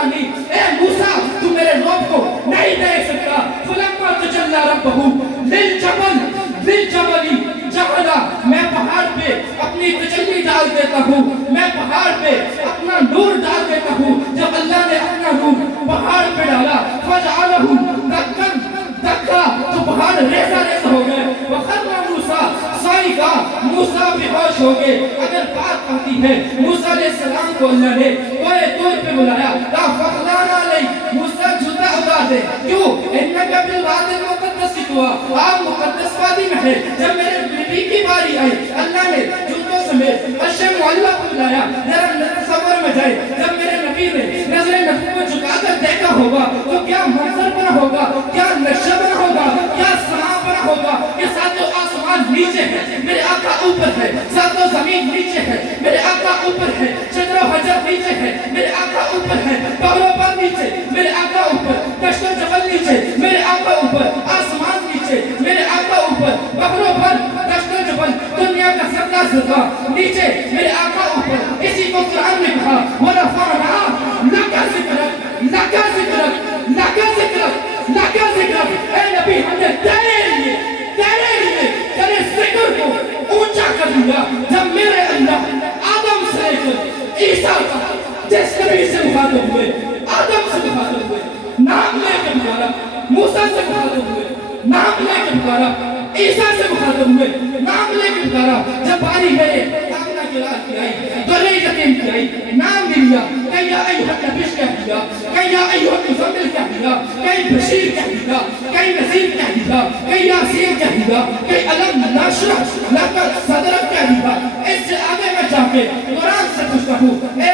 انی اے موسیٰ تو میرے رب کو نہیں دیکھ سکتا فلما تجلی ربہ للجبل جعلا میں پہاڑ پہ اپنی تجلی ڈال دیتا ہوں میں پہاڑ پہ اپنا نور ڈال دیتا ہوں جب اللہ نے اپنا نور پہاڑ پہ ڈالا فجعلہ دکا تو پہاڑ ریزہ ریزہ ہو گئے وخر موسیٰ صائقہ موسیٰ بے ہوش ہو گئے اگر بات آتی ہے موسیٰ علیہ السلام کو اللہ نے کوئے طور پہ بلایا لا فخلان علی موسیٰ جھوٹا اتار دے کیوں انکا بالواد المقدس ہوا آپ مقدس وادی میں ہے جب میرے نبی کی باری آئی اللہ نے جھوٹوں سمیت عرش معلیٰ کو بلایا ذرا تصور میں جائے جب میرے نبی نے نظر نبی کو جھکا کر دیکھا ہوگا تو کیا منظر بنا ہوگا کیا نقشہ بنا ہوگا کیا سما بنا ہوگا کہ ساتوں آسمان نیچے ہے میرے آقا اوپر ہے ساتوں زمین نیچے ہے میرے آقا اوپر ہے شجر و حجر نیچے ہے میرے آقا اوپر ہے پہاڑوں پر نیچے میرے آقا اوپر دشت و جبل نیچے میرے آقا اوپر آسمان نیچے میرے آقا اوپر پہاڑوں پر دشت و جبل دنیا کا سبلا سزا نیچے میرے آقا اوپر اسی کو قرآن نے کہا وَرَفَعْنَا لَكَ ذِكْرَكَ لَكَ ذِكْرَكَ لَكَ ذِكْرَكَ لَكَ ذِكْرَكَ اے نبی ہم نے تیرے لیے تیرے ذکر کو اونچا کر دیا جب میرے اللہ آدم سے لے کر عیسیٰ کا جس نبی سے مخاطب ہوئے آدم سے مخاطب ہوئے نام لے کے پکارا موسیٰ سے مخاطب ہوئے نام لے کے پکارا عیسیٰ سے مخاطب ہوئے نام لے کے پکارا جب باری میرے آمنہ کی رات کی آئی دلی یتیم کی آئی نام بھی لیا کہ یا ایوہ نبیش کہہ دیا کہ یا ایوہ مزمل کہہ دیا کہ بشیر کہہ دیا کہ نذیر کہہ دیا کہ یاسین کہہ دیا کہ علم ناشرح لکت صدرت کہہ دیا اس سے آگے میں جا کے قرآن سے پوچھتا ہوں اے